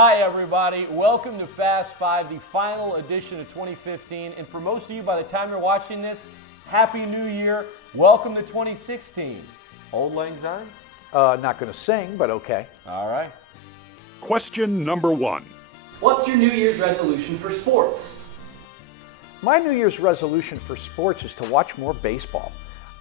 Hi everybody, welcome to Fast 5, the final edition of 2015. And for most of you, by the time you're watching this, Happy New Year. Welcome to 2016. Old Lang Syne? Not going to sing, but okay. All right. Question number 1. What's your New Year's resolution for sports? My New Year's resolution for sports is to watch more baseball.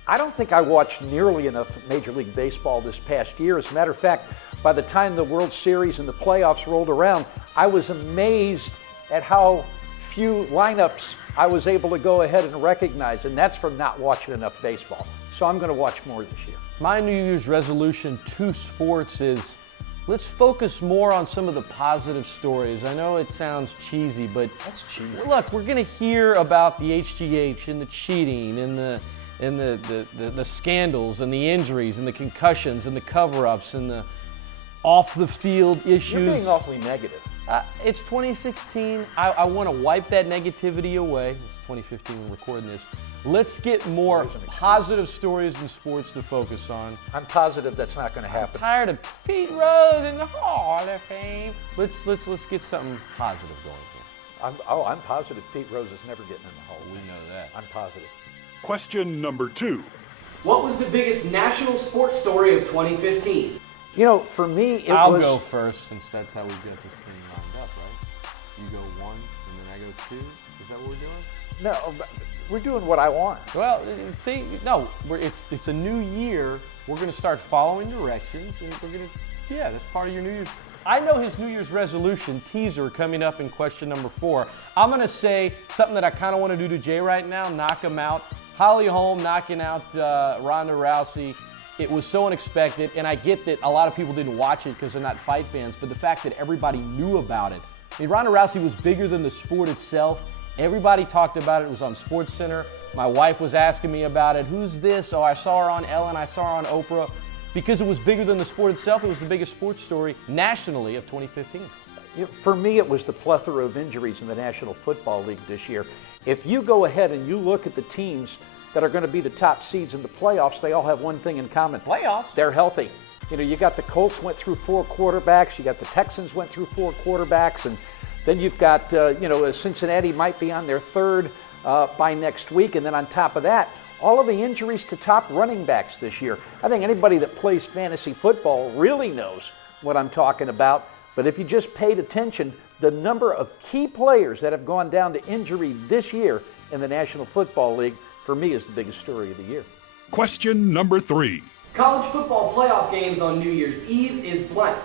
I don't think I watched nearly enough Major League Baseball this past year. As a matter of fact, by the time the World Series and the playoffs rolled around, I was amazed at how few lineups I was able to go ahead and recognize, and that's from not watching enough baseball. So I'm going to watch more this year. My New Year's resolution to sports is let's focus more on some of the positive stories. I know it sounds cheesy, but That's cheesy. look, we're going to hear about the HGH and the cheating and the scandals and the injuries and the concussions and the cover-ups and the off-the-field issues. You're being awfully negative. It's 2016. I want to wipe that negativity away. It's 2015 we're recording this. Let's get more positive stories in sports to focus on. I'm positive that's not going to happen. I'm tired of Pete Rose in the Hall of Fame. Let's get something positive going here. I'm positive Pete Rose is never getting in the Hall of Fame. We know that. I'm positive. Question number 2. What was the biggest national sports story of 2015? You know, for me, it I'll was... go first since that's how we get this thing lined up, right? You go 1 and then I go 2. Is that what we're doing? No, we're doing what I want. Well, see, no, it's a new year. We're going to start following directions, and we're going to, that's part of your New Year's. I know his New Year's resolution teaser coming up in question number 4. I'm going to say something that I kind of want to do to Jay right now, knock him out. Holly Holm knocking out Ronda Rousey. It was so unexpected, and I get that a lot of people didn't watch it because they're not fight fans, but the fact that everybody knew about it. I mean, Ronda Rousey was bigger than the sport itself. Everybody talked about it. It was on SportsCenter. My wife was asking me about it. Who's this? Oh, I saw her on Ellen. I saw her on Oprah. Because it was bigger than the sport itself, it was the biggest sports story nationally of 2015. For me, it was the plethora of injuries in the National Football League this year. If you go ahead and you look at the teams that are going to be the top seeds in the playoffs, they all have one thing in common. Playoffs? They're healthy. You know, you got the Colts went through 4 quarterbacks. You got the Texans went through 4 quarterbacks. And then you've got, Cincinnati might be on their 3rd by next week. And then on top of that, all of the injuries to top running backs this year. I think anybody that plays fantasy football really knows what I'm talking about. But if you just paid attention, the number of key players that have gone down to injury this year in the National Football League, for me, is the biggest story of the year. Question number 3. College football playoff games on New Year's Eve is blank.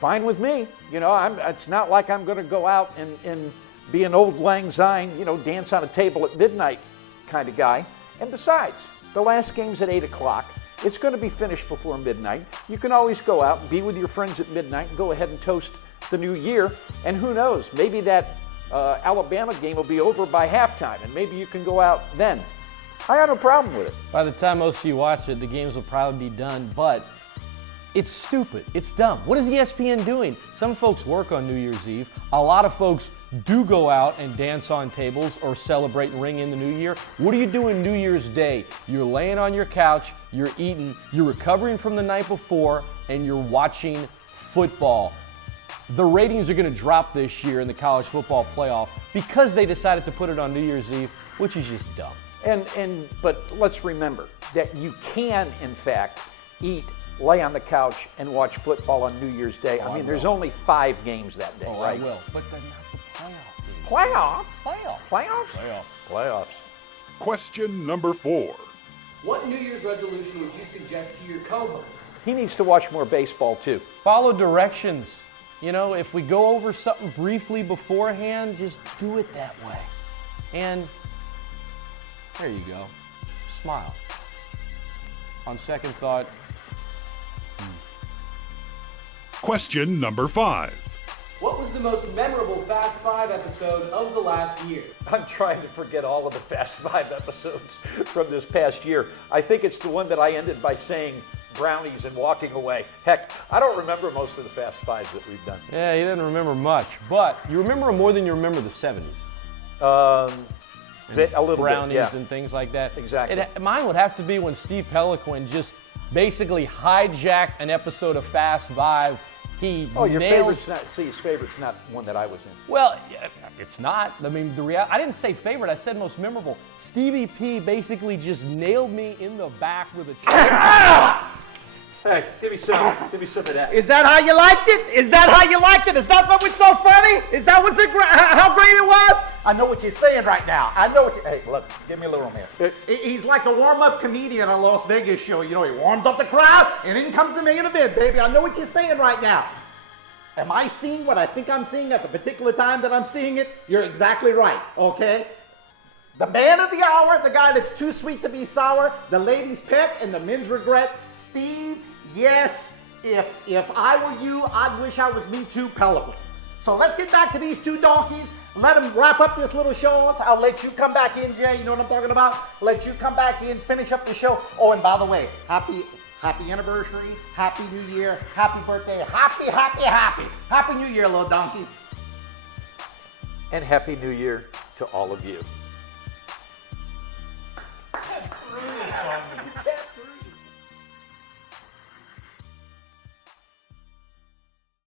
Fine with me. You know, it's not like I'm going to go out and be an old Lang Syne, dance on a table at midnight kind of guy. And besides, the last game's at 8 o'clock. It's going to be finished before midnight. You can always go out and be with your friends at midnight and go ahead and toast the new year. And who knows, maybe that Alabama game will be over by halftime, and maybe you can go out then. I got no problem with it. By the time most of you watch it, the games will probably be done, but it's stupid. It's dumb. What is ESPN doing? Some folks work on New Year's Eve. A lot of folks do go out and dance on tables or celebrate and ring in the new year. What are you doing New Year's Day? You're laying on your couch, you're eating, you're recovering from the night before, and you're watching football. The ratings are going to drop this year in the college football playoff because they decided to put it on New Year's Eve, which is just dumb. But let's remember that you can, in fact, lay on the couch and watch football on New Year's Day. I mean, there's only 5 games that day, right? I will, but they're not the playoff games. Playoffs? Playoffs. Question number 4. What New Year's resolution would you suggest to your co-host? He needs to watch more baseball, too. Follow directions. You know, if we go over something briefly beforehand, just do it that way. And there you go. Smile. On second thought. Question number 5. What was the most memorable Fast 5 episode of the last year? I'm trying to forget all of the Fast 5 episodes from this past year. I think it's the one that I ended by saying brownies and walking away. Heck, I don't remember most of the Fast 5s that we've done. Yeah, you didn't remember much, but you remember them more than you remember the 70s. A little brownies bit, yeah. and things like that. Exactly. Mine would have to be when Steve Peliquin just basically hijacked an episode of Fast 5 He Oh, your nails. favorite's not, see, his favorite's not one that I was in. Well, it's not. I mean, I didn't say favorite. I said most memorable. Stevie P basically just nailed me in the back with a chair. Hey, give me some of that. Is that how you liked it? Is that how you liked it? Is that what was so funny? Is that how great it was? I know what you're saying right now. I know what you... Hey, look, give me a little room here. He's like a warm-up comedian on a Las Vegas show. You know, he warms up the crowd, and in comes the main event, baby. I know what you're saying right now. Am I seeing what I think I'm seeing at the particular time that I'm seeing it? You're exactly right, okay? The man of the hour, the guy that's too sweet to be sour, the ladies' pet, and the men's regret, Steve. Yes, if I were you, I'd wish I was Me Too colorblind. So let's get back to these two donkeys. Let them wrap up this little show. I'll let you come back in, Jay. You know what I'm talking about? Let you come back in, finish up the show. Oh, and by the way, happy anniversary, happy New Year, happy birthday, happy New Year, little donkeys. And Happy New Year to all of you.